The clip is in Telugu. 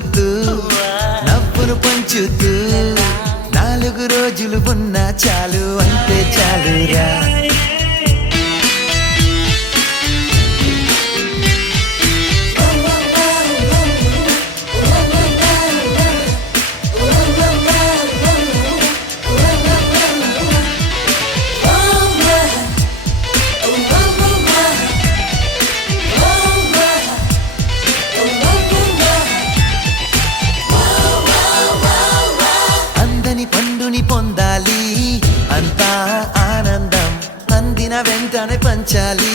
నవ్వుతూ నవ్వును పంచుతూ 4 రోజులు ఉన్నా చాలు అంటే చాలురా. పండుని పొందాలి అంతా ఆనందం అందిన వెంటనే పంచాలి